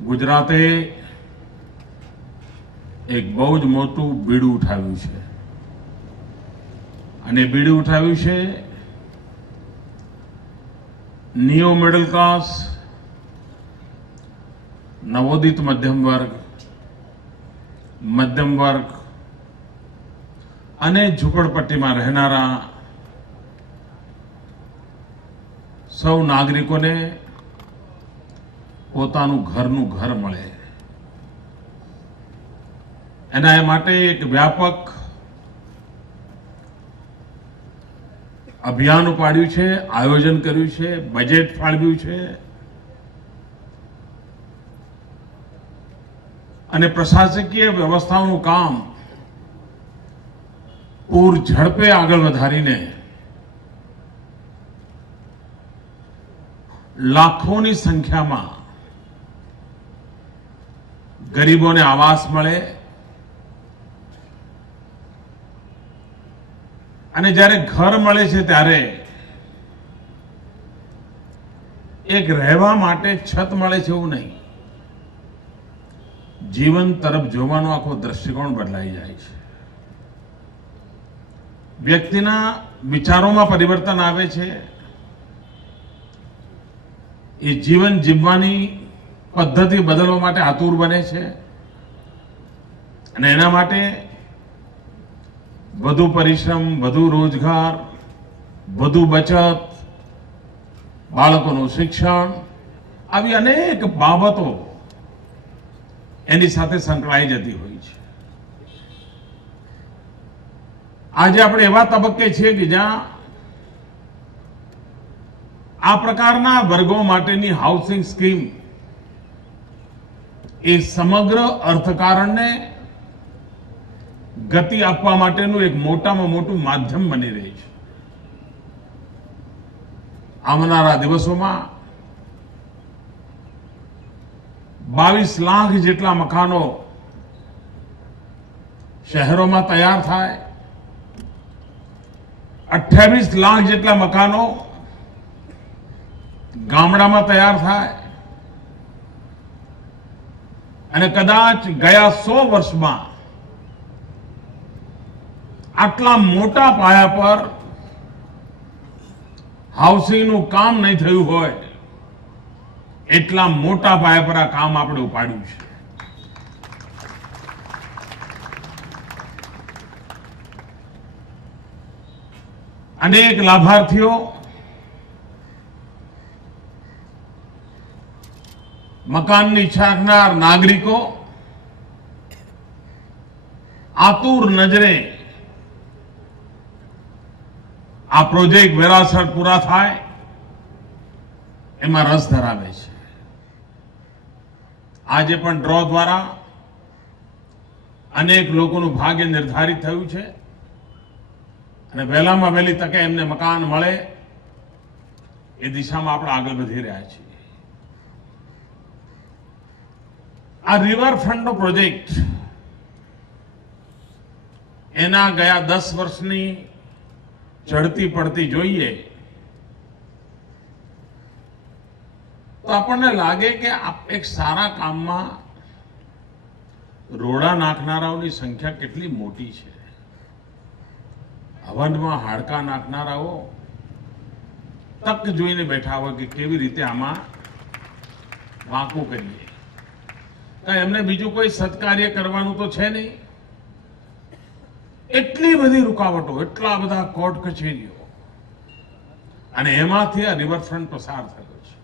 ગુજરાતે એક બહુ જ મોટું બીડું ઉઠાવ્યું છે અને બીડું ઉઠાવ્યું છે નિયો મિડલ ક્લાસ, નવોદિત મધ્યમ વર્ગ અને ઝૂંપડપટ્ટીમાં રહેનારા સૌ નાગરિકોને પોતાનું ઘરનું ઘર મળે એના માટે એક વ્યાપક અભિયાન ઉપાડ્યું છે, આયોજન કર્યું છે, બજેટ ફાળવ્યું છે અને પ્રશાસકીય વ્યવસ્થાઓનું કામ પૂર ઝડપે આગળ વધારીને લાખોની સંખ્યામાં ગરીબોને આવાસ મળે અને જ્યારે ઘર મળે છે ત્યારે એક રહેવા માટે છત મળે છે એવું નહીં, જીવન તરફ જોવાનો આખો દ્રષ્ટિકોણ બદલાઈ જાય છે. વ્યક્તિના વિચારોમાં પરિવર્તન આવે છે, એ જીવન જીવવાની પદ્ધતિ બદલવા માટે આતુર બને છે અને એના માટે વધુ પરિશ્રમ, વધુ રોજગાર, વધુ બચત, બાળકોનું શિક્ષણ, આવી અનેક બાબતો એની સાથે સંકળાઈ જતી હોય છે. આજે આપણે એવા તબક્કે છીએ કે જ્યાં આ પ્રકારના વર્ગો માટેની હાઉસિંગ સ્કીમ એ સમગ્ર અર્થકારણને ગતિ આપવા માટેનું એક મોટામાં મોટું માધ્યમ બની રહી છે. આવનારા દિવસોમાં 22 લાખ જેટલા મકાનો શહેરોમાં તૈયાર થાય, 28 લાખ જેટલા મકાનો ગામડામાં તૈયાર થાય અને કદાચ ગયા 100 વર્ષમાં આટલા મોટા પાયા પર હાઉસિંગનું કામ નહીં થયું હોય એટલા મોટા પાયા પર આ કામ આપણે ઉપાડ્યું છે. અનેક લાભાર્થીઓ મકાનની ઈચ્છા રાખનાર નાગરિકો આતુર નજરે આ પ્રોજેક્ટ વેરાસર પૂરા થાય એમાં રસ ધરાવે છે. આજે પણ ડ્રો દ્વારા અનેક લોકોનું ભાગ્ય નિર્ધારિત થયું છે અને વહેલામાં વહેલી તકે એમને મકાન મળે એ દિશામાં આપણે આગળ વધી રહ્યા છીએ. આ રિવરફ્રન્ટનો પ્રોજેક્ટ એના ગયા 10 વર્ષની ચડતી પડતી જોઈએ તો આપણને લાગે કે એક સારા કામમાં રોડા નાખનારાઓની સંખ્યા કેટલી મોટી છે. હવનમાં હાડકા નાખનારાઓ તક જોઈને બેઠા હોય કે કેવી રીતે આમાં વાંકું કરીએ. એમને બીજું કોઈ સત્કાર્ય કરવાનું તો છે નહીં. એટલી બધી રૂકાવટો, એટલા બધા કોર્ટ કચેરીઓ અને એમાંથી આ રિવરફ્રન્ટ પસાર થયો છે.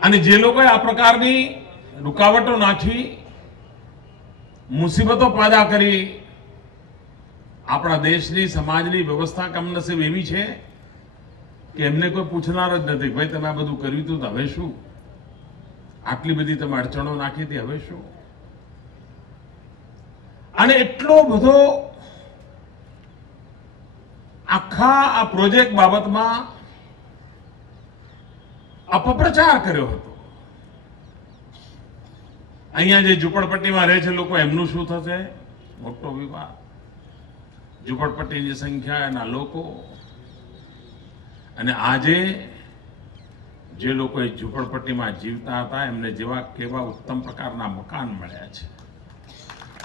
અને જે લોકોએ આ પ્રકારની રૂકાવટો નાખી, મુસીબતો પેદા કરી, આપણા દેશની સમાજની વ્યવસ્થા કમનસીબ એવી છે કે એમને કોઈ પૂછનાર જ નથી, ભાઈ તમે આ બધું કર્યું હતું તો હવે શું? આટલી બધી તમે અડચણો નાખી હતી, હવે શું? અને એટલો બધો આખા આ પ્રોજેક્ટ બાબતમાં અપપ્રચાર કર્યો હતો. અહીંયા જે ઝૂંપડપટ્ટીમાં રહે છે લોકો, એમનું શું થશે? મોટો વિવાદ. ઝૂંપડપટ્ટીની સંખ્યા, એના લોકો. અને આજે જે લોકો ઝૂંપડપટ્ટીમાં જીવતા હતા એમને જેવા કેવા ઉત્તમ પ્રકારના મકાન મળ્યા છે,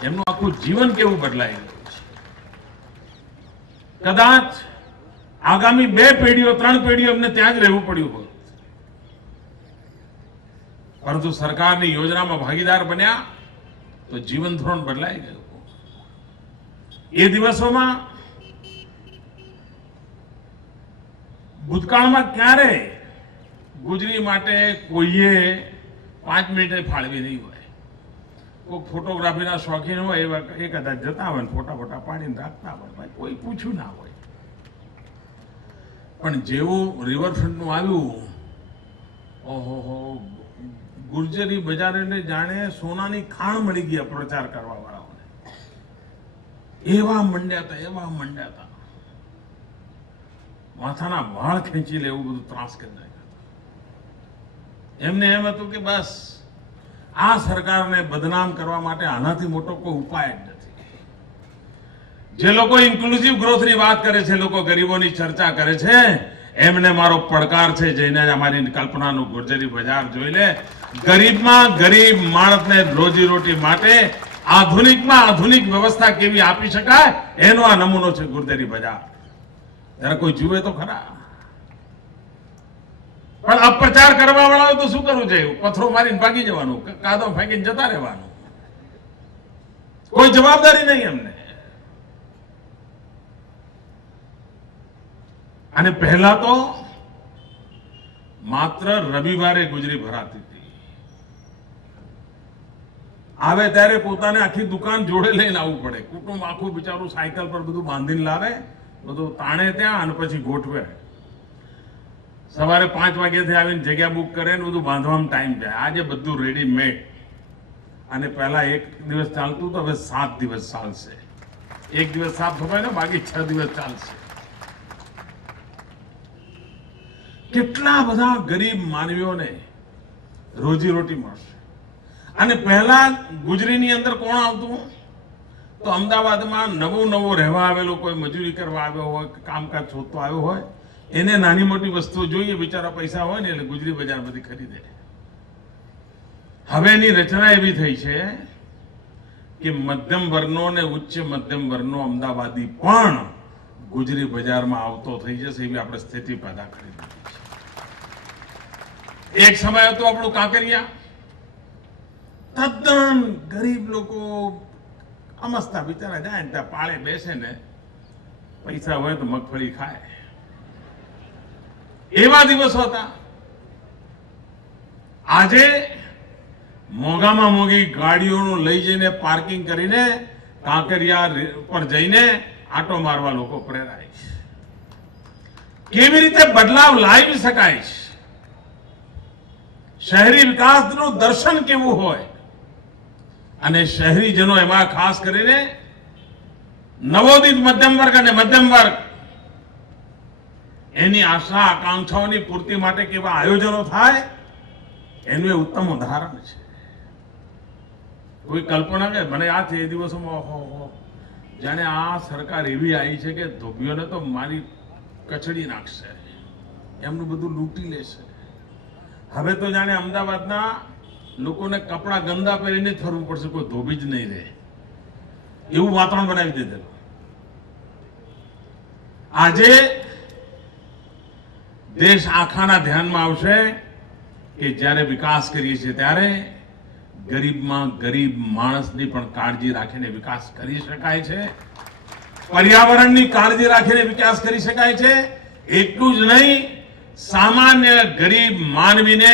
એમનું આખું જીવન કેવું બદલાઈ ગયું છે. કદાચ આગામી 2 પેઢીઓ 3 પેઢીઓ એમને ત્યાં જ રહેવું પડ્યું હોય, પરંતુ સરકારની યોજનામાં ભાગીદાર બન્યા તો જીવન ધોરણ બદલાઈ ગયું. એ દિવસોમાં ભૂતકાળમાં ક્યારે ગુજરી માટે કોઈએ 5 મિનિટે ફાળવી નહીં હોય. કોઈ ફોટોગ્રાફીના શોખીન હોય એ કદાચ જતા હોય ફોટા પાડીને રાખતા હોય, ભાઈ કોઈ પૂછ્યું ના હોય. પણ જેવું રિવરફ્રન્ટનું આવ્યું, ઓહો, ગુર્જરી બજારને જાણે સોનાની ખાણ મળી ગયા પ્રચાર કરવા વાળાઓને. એવા મંડ્યા હતા, માથાના વાળ ખેંચી લે એવું બધું ત્રાસ કરી નાખ્યા. એમને એમ હતું કે બસ આ સરકારને બદનામ કરવા માટે આનાથી મોટો કોઈ ઉપાય જ નથી. જે લોકો ઇન્ક્લુઝિવ ગ્રોથની વાત કરે છે, લોકો ગરીબોની ચર્ચા કરે છે, એમને મારો પડકાર છે, જઈને અમારી કલ્પનાનું ગુર્જરી બજાર જોઈ લે. ગરીબમાં ગરીબ માણસને રોજીરોટી માટે આધુનિકમાં આધુનિક વ્યવસ્થા કેવી આપી શકાય એનો આ નમૂનો છે ગુર્જરી બજાર. ત્યારે કોઈ જુએ તો ખરા. પણ અપપ્રચાર કરવા વાળાઓ તો શું કરવું છે? પથ્થરો મારીને ભાગી જવાનું, કાદવ ફેંકીને જતા રહેવાનું, કોઈ જવાબદારી નહીં એમને. અને પહેલા તો માત્ર રવિવારે ગુજરી ભરાતી હતી. આવે ત્યારે પોતાને આખી દુકાન જોડે લઈને આવવું પડે. કુટુંબ આખું બિચારું સાયકલ પર બધું બાંધીને લાવે, બધું તાણે ત્યાં અને પછી ગોઠવે. સવારે 5 વાગ્યાથી આવીને જગ્યા બુક કરે ને બધું બાંધવામાં ટાઈમ જાય. આજે બધું રેડીમેડ. અને પહેલા 1 દિવસ ચાલતું તો હવે 7 દિવસ ચાલશે. 1 દિવસ સાફ સફાઈ ને બાકી 6 દિવસ ચાલશે. કેટલા બધા ગરીબ માનવીઓને રોજીરોટી મળશે. અને પહેલા ગુજરીની અંદર કોણ આવતું? તો અમદાવાદમાં નવો રહેવા આવેલો, કોઈ મજૂરી કરવા આવ્યો હોય, કામકાજ શોધતો આવ્યો હોય, એને નાની મોટી વસ્તુઓ જોઈએ, બિચારા પૈસા હોય ને એટલે ગુજરી બજાર બધી ખરીદે. હવે એની રચના એવી થઈ છે કે મધ્યમ વર્ગનો અને ઉચ્ચ મધ્યમ વર્ગનો અમદાવાદી પણ ગુજરી બજારમાં આવતો થઈ જશે એવી આપણે સ્થિતિ પેદા કરી દીધી છે. એક સમય હતો આપણું કાંકરિયા, તદ્દન ગરીબ લોકો અમસ્તા બિચારા જાય ને ત્યાં પાળે બેસે ને પૈસા હોય તો મગફળી ખાય, એવા દિવસો હતા. આજે મોંઘામાં મોંઘી ગાડીઓનું લઈ જઈને પાર્કિંગ કરીને કાંકરિયા પર જઈને આંટો મારવા લોકો પ્રેરાય છે. કેવી રીતે બદલાવ લાવી શકાય છે, શહેરી વિકાસનું દર્શન કેવું હોય, અને શહેરીજનો એમાં ખાસ કરીને નવોદિત મધ્યમ વર્ગ અને મધ્યમ વર્ગ એની આશા આકાંક્ષાઓની પૂર્તિ માટે કેવા આયોજનો થાય એનું એ ઉત્તમ ઉદાહરણ છે. કોઈ કલ્પના કે મને આ છે એ દિવસોમાં જાણે આ સરકાર એવી આવી છે કે ધોબીઓને તો મારી કચડી નાખશે, એમનું બધું લૂંટી લેશે. હવે તો જાણે અમદાવાદના લોકોને કપડા ગંદા પહેરીને જ ફરવું પડશે, કોઈ ધોબી જ નહીં રહે એવું વાતાવરણ બનાવી દીધેલું. આજે દેશ આખાના ધ્યાનમાં આવશે કે જ્યારે વિકાસ કરીએ છીએ ત્યારે ગરીબમાં ગરીબ માણસની પણ કાળજી રાખીને વિકાસ કરી શકાય છે, પર્યાવરણની કાળજી રાખીને વિકાસ કરી શકાય છે. એટલું જ નહીં, સામાન્ય ગરીબ માનવીને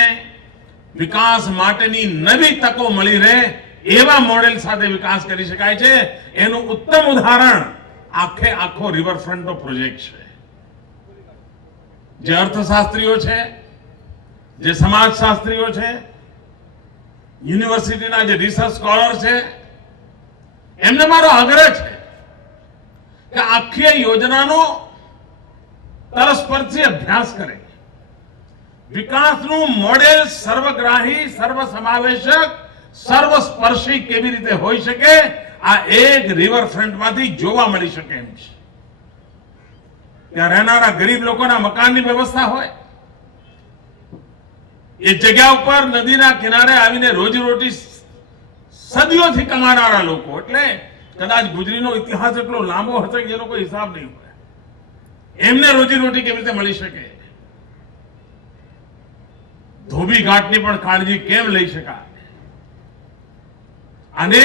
વિકાસ માટેની નવી તકો મળી રહે એવા મોડેલ સાથે વિકાસ કરી શકાય છે. એનું ઉત્તમ ઉદાહરણ આખો રિવરફ્રન્ટનો પ્રોજેક્ટ છે. જે અર્થશાસ્ત્રીઓ છે, જે સમાજશાસ્ત્રીઓ છે, યુનિવર્સિટીના જે રિસર્ચ સ્કોલર છે, એમને મારો આગ્રહ છે કે આખી યોજનાનો તલસ્પર્શી અભ્યાસ કરે. વિકાસનું મોડેલ સર્વગ્રાહી, સર્વસમાવેશક, સર્વસ્પર્શી કેવી રીતે હોઈ શકે આ એક રિવરફ્રન્ટમાંથી જોવા મળી શકે એમ છે. ત્યાં રહેનારા ગરીબ લોકોના મકાનની વ્યવસ્થા હોય, એ જગ્યા ઉપર નદીના કિનારે આવીને રોજીરોટી સદીઓથી કમાનારા લોકો, એટલે કદાચ ગુજરીનો ઇતિહાસ એટલો લાંબો હશે કે જેનો કોઈ હિસાબ નહીં હોય. એમને રોજીરોટી કેવી રીતે મળી શકે? ધોબી ઘાટની પણ કાળજી કેમ લઈ શકાય? અને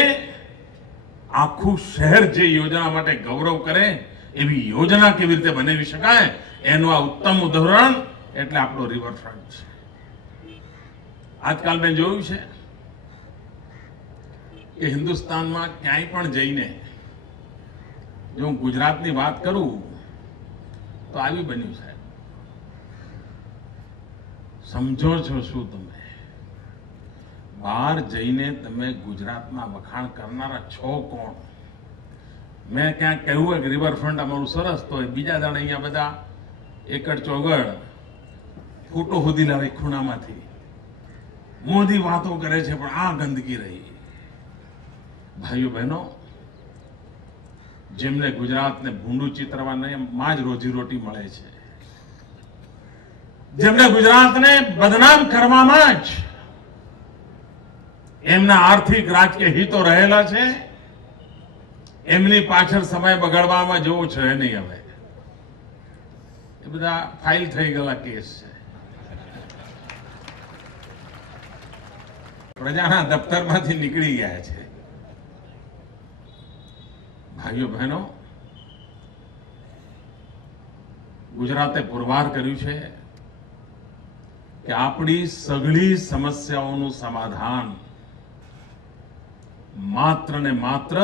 આખું શહેર જે યોજના માટે ગૌરવ કરે એવી યોજના કેવી રીતે બનાવી શકાય એનું આ ઉત્તમ ઉદાહરણ એટલે આપણો રિવરફ્રન્ટ છે. આજકાલ મેં જોયું છે કે હિન્દુસ્તાનમાં ક્યાંય પણ જઈને જો હું ગુજરાતની વાત કરું તો આવી બન્યું સાહેબ. સમજો છો શું તમે? બહાર જઈને તમે ગુજરાતના વખાણ કરનારા છો કોણ? મેં ક્યાંક કહ્યું હોય કે રિવરફ્રન્ટ અમારું સરસ, તો બીજા દાડે અહીંયા બધા એકડ ચોગડ ફોટો હોદી લાવે ખૂણામાંથી. મોદી વાતો કરે છે પણ આ ગંદકી રહી. ભાઈઓ બહેનો, જેમને ગુજરાતને ભૂંડું ચિતરવામાં જ રોજીરોટી મળે છે, જેમને ગુજરાતને બદનામ કરવામાં જ એમના આર્થિક રાજકીય હિતો રહેલા છે, એમની પાછળ સમય બગાડવામાં જેવું છે નહીં. હવે એ બધા ફાઇલ થઈ ગયેલા કેસ છે. પ્રજાના દફતરમાંથી નીકળી ગયા છે. ભાઈઓ બહેનો, ગુજરાતે પુરવાર કર્યું છે કે આપણી સઘળી સમસ્યાઓનું સમાધાન માત્ર ને માત્ર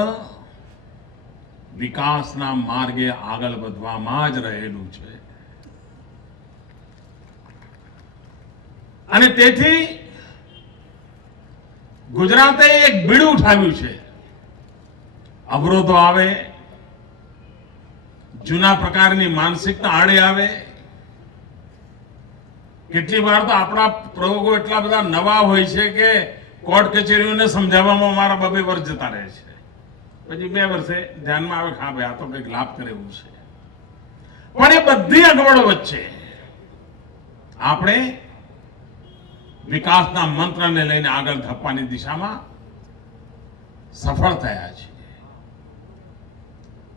વિકાસના માર્ગે આગળ વધવામાં જ રહેલું છે. અને તેથી ગુજરાતે એક બીડું ઉઠાવ્યું છે. અવરોધો આવે, જૂના પ્રકારની માનસિકતા આડે આવે. કેટલી વાર તો આપણા પ્રયોગો એટલા બધા નવા હોય છે કે કોર્ટ કચેરીઓને સમજાવવામાં અમારા 2 વર્ષ જતા રહે છે. પછી 2 વર્ષે ધ્યાનમાં આવે કે હા ભાઈ આ તો કંઈક લાભ કરે એવું છે. પણ એ બધી અગવડો વચ્ચે આપણે વિકાસના મંત્રને લઈને આગળ ધપવાની દિશામાં સફળ થયા છે.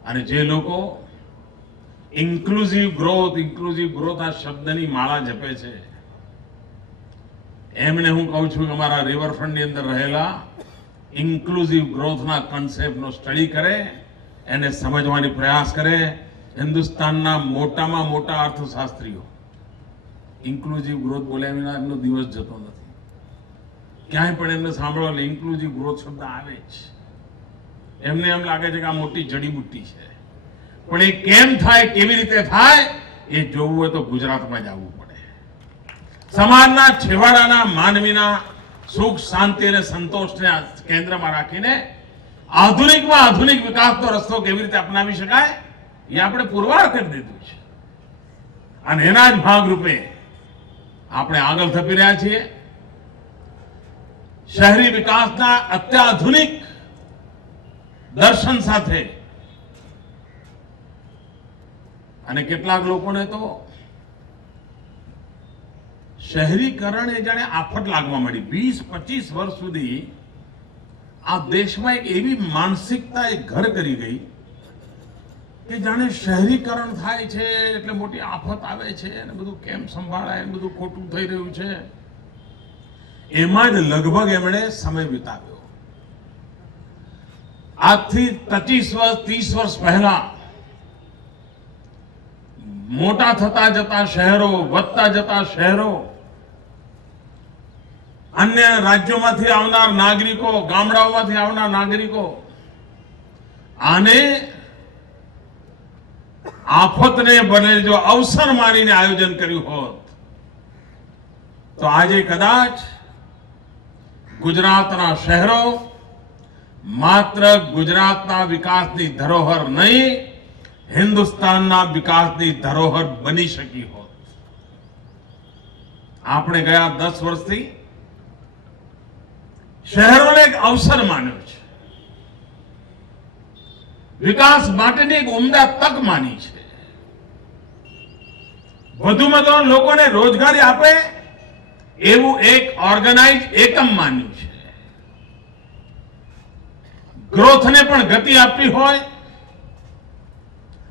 અને જે લોકો ઇન્ક્લુઝિવ ગ્રોથ આ શબ્દની માળા જપે છે, એમને હું કહું છું કે અમારા રિવરફ્રન્ટની અંદર રહેલા ઇન્ક્લુઝિવ ગ્રોથના કન્સેપ્ટનો સ્ટડી કરે, એને સમજવાની પ્રયાસ કરે. હિન્દુસ્તાનના મોટામાં મોટા અર્થશાસ્ત્રીઓ ઇન્ક્લુઝિવ ગ્રોથ બોલ્યા વિના એમનો દિવસ જતો નથી. ક્યાંય પણ એમને સાંભળો એટલે ઇન્ક્લુઝિવ ગ્રોથ શબ્દ આવે જ. એમને એમ લાગે છે કે આ મોટી જડીબુટ્ટી છે. પણ એ કેમ થાય, કેવી રીતે થાય એ જોવું હોય તો ગુજરાતમાં જ આવવું પડે. સમાજના છેવાડાના માનવીના સુખ, શાંતિ અને સંતોષને કેન્દ્રમાં રાખીને આધુનિકમાં આધુનિક વિકાસનો રસ્તો કેવી રીતે અપનાવી શકાય એ આપણે પુરવાર કરી દીધું છે. અને એના જ ભાગરૂપે આપણે આગળ ધપી રહ્યા છીએ. શહેરી વિકાસના અત્યાધુનિક દર્શન સાથે. અને કેટલાક લોકોને તો શહેરીકરણ એ જાણે આફત લાગવા મળી. 20-25 વર્ષ સુધી આ દેશમાં એક એવી માનસિકતા એક ઘર કરી ગઈ કે જાણે શહેરીકરણ થાય છે એટલે મોટી આફત આવે છે અને બધું કેમ સંભાળાય, બધું ખોટું થઈ રહ્યું છે. એમાં જ લગભગ એમણે સમય વિતાવ્યો. આજથી 25 વર્ષ 30 વર્ષ પહેલા મોટા થતા જતા શહેરો, વધતા જતા શહેરો, અન્ય રાજ્યોમાંથી આવનાર નાગરિકો, ગામડાઓમાંથી આવનાર નાગરિકો આને આફતને બને જો અવસર માનીને આયોજન કર્યું હોત તો આજે કદાચ ગુજરાતના શહેરો માત્ર ગુજરાતના વિકાસની ધરોહર નહીં, હિન્દુસ્તાનના વિકાસની ધરોહર બની શકી હોત. આપણે ગયા 10 વર્ષથી શહેરોને એક અવસર માન્યો છે, વિકાસ માટેની એક ઉમદા તક માની છે. વધુમાં વધુ લોકોને રોજગારી આપે એવું એક ઓર્ગેનાઇઝ એકમ માન્યું છે. ગ્રોથને પણ ગતિ આપવી હોય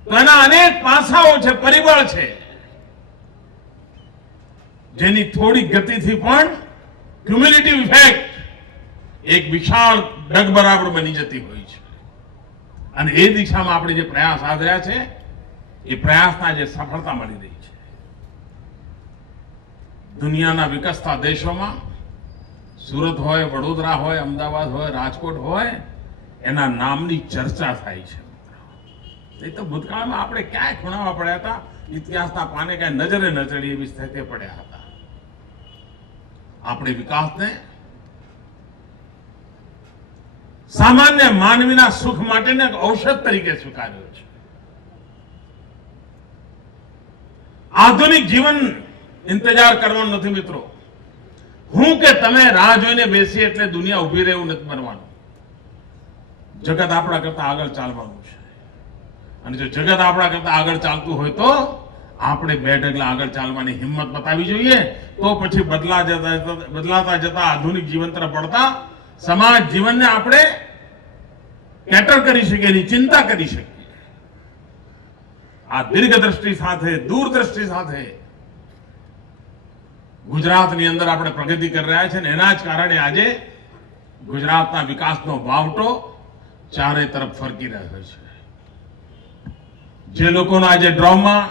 તો એના અનેક પાસાઓ છે, પરિબળ છે, જેની થોડી ગતિથી પણ ક્યુમ્યુલેટિવ ઇફેક્ટ એક વિશાળ ડગ બરાબર બની જતી હોય છે. અને એ દિશામાં આપણે જે પ્રયાસ આદર્યા છે એ પ્રયાસના જે સફળતા મળી રહી છે. દુનિયાના વિકસતા દેશોમાં સુરત હોય, વડોદરા હોય, અમદાવાદ હોય, રાજકોટ હોય, એના નામની ચર્ચા થાય છે. એ તો ભૂતકાળમાં આપણે ક્યાંય ખૂણામાં પડ્યા હતા, ઇતિહાસના પાને ક્યાંય નજરે ન ચડી એવી સ્થિતિ પડ્યા હતા. આપણે વિકાસને સામાન્ય માનવીના સુખ માટેના એક ઔષધ તરીકે સ્વીકાર્યો છે. આધુનિક જીવન ઇંતજાર કરવાનો નથી મિત્રો. હું કે તમે રાહ જોઈને બેસી એટલે દુનિયા ઉભી રહે એવું નથી બનવાનું. જગત આપણા કરતા આગળ ચાલવાનું છે. અને જો જગત આપણા કરતા આગળ ચાલતું હોય તો આપણે 2 ડગલા આગળ ચાલવાની હિંમત બતાવી જોઈએ. તો પછી બદલાતા જતા આધુનિક જીવન તરફ પડતા સમાજ જીવનને આપણે કેટર કરી શકીએ, એની ચિંતા કરી શકીએ. આ દીર્ઘદ્રષ્ટિ સાથે, દૂરદ્રષ્ટિ સાથે ગુજરાતની અંદર આપણે પ્રગતિ કરી રહ્યા છે, અને એના જ કારણે આજે ગુજરાતના વિકાસનો વાવટો ચારે તરફ ફરકી રહ્યો છે. જે લોકોના આજે ડ્રોમાં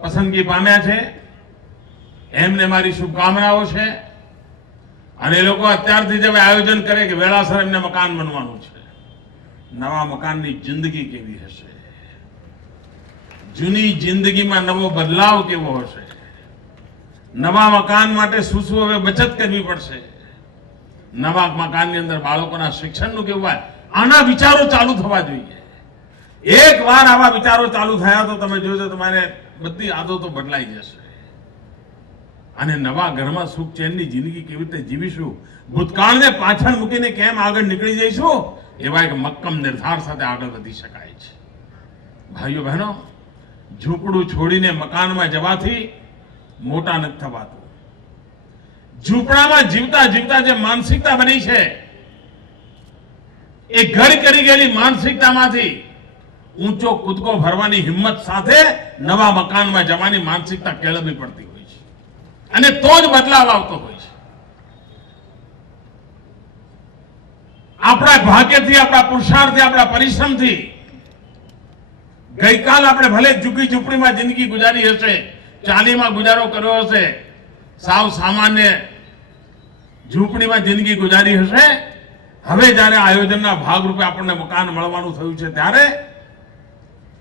પસંદગી પામ્યા છે એમને મારી શુભકામનાઓ છે. અને એ લોકો અત્યારથી જ આયોજન કરે કે વેળાસર એમને મકાન બનવાનું છે. નવા મકાનની જિંદગી કેવી હશે, જૂની જિંદગીમાં નવો બદલાવ કેવો હશે, નવા મકાન માટે શું શું હવે બચત કરવી પડશે, નવા મકાનની અંદર બાળકોના શિક્ષણનું કેવું, આના વિચારો ચાલુ થવા જોઈએ. એક વાર આવા વિચારો ચાલુ થયા તો તમે જોજો તમારે બધી આદતો બદલાઈ જશે. અને નવા ઘરમાં સુખ ચેનની જિંદગી કેવી રીતે જીવીશું, ભૂતકાળને પાછળ મૂકીને કેમ આગળ નીકળી જઈશું, એવા એક મક્કમ નિર્ધાર સાથે આગળ વધી શકાય છે. ભાઈઓ બહેનો, ઝૂંપડું છોડીને મકાનમાં જવાથી મોટા નથી થવાતું. ઝૂંપડામાં જીવતા જીવતા જે માનસિકતા બની છે એ ઘર કરી ગયેલી માનસિકતામાંથી ઊંચો કૂદકો ભરવાની હિંમત સાથે નવા મકાનમાં જવાની માનસિકતા કેળવવી પડતી હોય છે. અને તો જ બદલાવ આવતો હોય છે. આપણા ભાગ્યથી, આપણા પુરુષાર્થથી, આપણા પરિશ્રમથી ગઈકાલ આપણે ભલે ઝૂકી ઝૂંપડીમાં જિંદગી ગુજારી હશે, ચાલીમાં ગુજારો કર્યો હશે, સાવ સામાન્ય ઝૂંપડીમાં જિંદગી ગુજારી હશે, હવે જયારે આયોજનના ભાગરૂપે આપણને મકાન મળવાનું થયું છે ત્યારે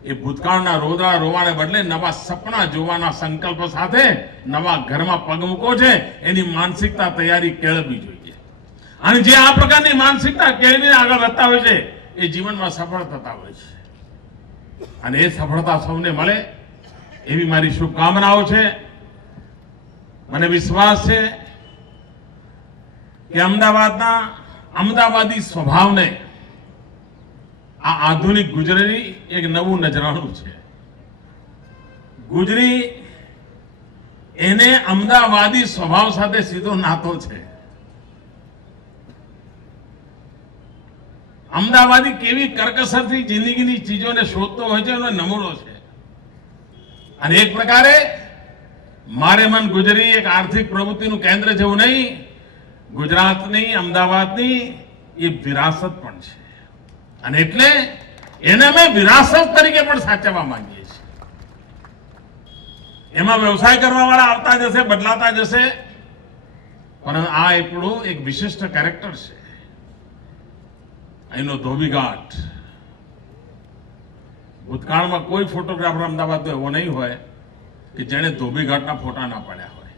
એ ભૂતકાળના રોદડા રોવાને બદલે નવા સપના જોવાના સંકલ્પ સાથે નવા ઘરમાં પગ મૂકો છે, એની માનસિકતા તૈયારી કેળવવી જોઈએ. અને જે આ પ્રકારની માનસિકતા કેળવીને આગળ વધતા હોય છે એ જીવનમાં સફળ થતા હોય છે. અને એ સફળતા સૌને મળે એવી મારી શુભકામનાઓ છે. મને વિશ્વાસ છે કે અમદાવાદી સ્વભાવને આ આધુનિક ગુજરી એક નવું નજરાણું છે. ગુજરી એને અમદાવાદી સ્વભાવ સાથે સીધો નાતો છે. અમદાવાદી કેવી કરકસરથી જિંદગીની ચીજોને શોધતો હોય છે એનો નમૂનો છે. અને એક પ્રકારે મારે મન ગુજરી એક આર્થિક પ્રવૃત્તિનું કેન્દ્ર જેવું નહીં, ગુજરાતની, અમદાવાદની એ વિરાસત પણ છે. અને એટલે એને અમે વિરાસત તરીકે પણ સાચવવા માંગીએ છીએ. એમાં વ્યવસાય કરવા વાળા આવતા જશે, બદલાતા જશે, પણ આ આપણું એક વિશિષ્ટ કેરેક્ટર છે. અહીંનો ધોબીઘાટ, ભૂતકાળમાં કોઈ ફોટોગ્રાફર અમદાવાદનો એવો નહીં હોય કે જેણે ધોબીઘાટના ફોટા ના પાડ્યા હોય.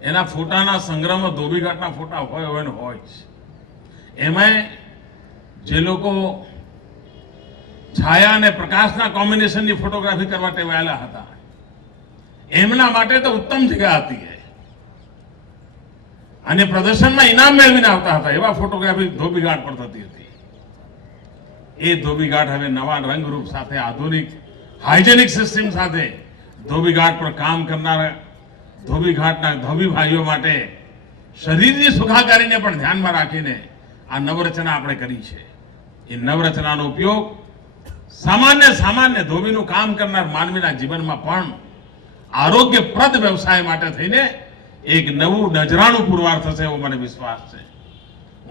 એના ફોટાના સંગ્રહમાં ધોબીઘાટના ફોટા હોય જ. એમાં જે લોકો છાયા અને પ્રકાશના કોમ્બિનેશનની ફોટોગ્રાફી કરવા ટેવાયેલા હતા એમના માટે તો ઉત્તમ જગ્યા હતી. અને પ્રદર્શનમાં ઇનામ મેળવીને આવતા હતા એવા ફોટોગ્રાફી ધોબીઘાટ પર થતી હતી. એ ધોબીઘાટ હવે નવા રંગરૂપ સાથે, આધુનિક હાઇજેનિક સિસ્ટમ સાથે ધોબીઘાટ પર કામ કરનારા ધોબીઘાટના ધોબી ભાઈઓ માટે શરીરની સુખાકારીને પણ ધ્યાનમાં રાખીને આ નવરચના આપણે કરી છે. એ નવરચનાનો ઉપયોગ સામાન્ય ધોબીનું કામ કરનાર માનવીના જીવનમાં પણ આરોગ્યપ્રદ વ્યવસાય માટે થઈને એક નવું નજરાણું પુરવાર થશે એવો મને વિશ્વાસ છે.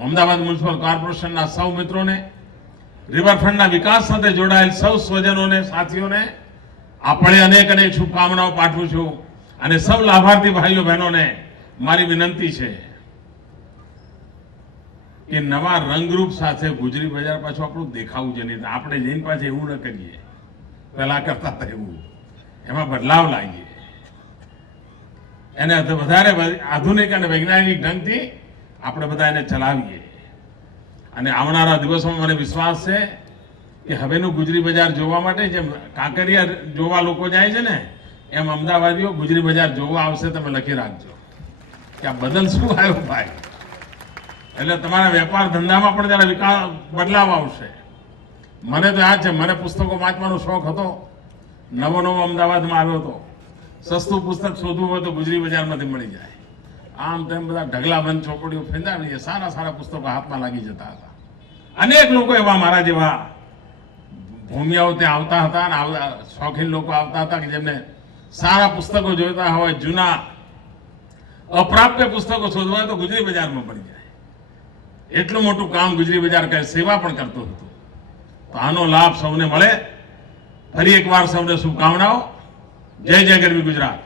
અમદાવાદ મ્યુનિસિપલ કોર્પોરેશનના સૌ મિત્રોને, રિવરફ્રન્ટના વિકાસ સાથે જોડાયેલ સૌ સ્વજનોને, સાથીઓને આપણે અનેક શુભકામનાઓ પાઠવું છું. અને સૌ લાભાર્થી ભાઈઓ બહેનોને મારી વિનંતી છે કે નવા રંગરૂપ સાથે ગુજરી બજાર પાછું આપણું દેખાવું છે. નહીં આપણે જઈને પાછું એવું ન કરીએ પેલા કરતા હતા એવું, એમાં બદલાવ લાવીએ, એને વધારે આધુનિક અને વૈજ્ઞાનિક ઢંગથી આપણે બધા એને ચલાવીએ. અને આવનારા દિવસોમાં મને વિશ્વાસ છે કે હવેનું ગુજરી બજાર જોવા માટે જેમ કાંકરિયા જોવા લોકો જાય છે ને, એમ અમદાવાદીઓ ગુજરી બજાર જોવા આવશે. તમે લખી રાખજો કે આ બદલ શું આવ્યો ભાઈ. એટલે તમારા વેપાર ધંધામાં પણ જરા વિકાસ બદલાવ આવશે. મને તો યાદ છે, મને પુસ્તકો વાંચવાનો શોખ હતો. નવો અમદાવાદમાં આવ્યો હતો. સસ્તું પુસ્તક શોધવું હોય તો ગુજરી બજારમાંથી મળી જાય. આમ તેમ બધા ઢગલાબંધ ચોપડીઓ ફેંદાવીએ, સારા પુસ્તકો હાથમાં લાગી જતા હતા. અનેક લોકો એવા મારા જેવા ભૂમિયાઓ ત્યાં આવતા હતા અને શોખીન લોકો આવતા હતા કે જેમને સારા પુસ્તકો જોઈતા હોય, જૂના અપ્રાપ્ય પુસ્તકો શોધવા હોય તો ગુજરી બજારમાં પડી જાય. એટલું મોટું કામ ગુજરી બજાર કરે, સેવા પણ કરતું હતું. તો આનો લાભ સૌને મળે. ફરી એકવાર સૌને શુભકામનાઓ. જય જય ગરવી ગુજરાત.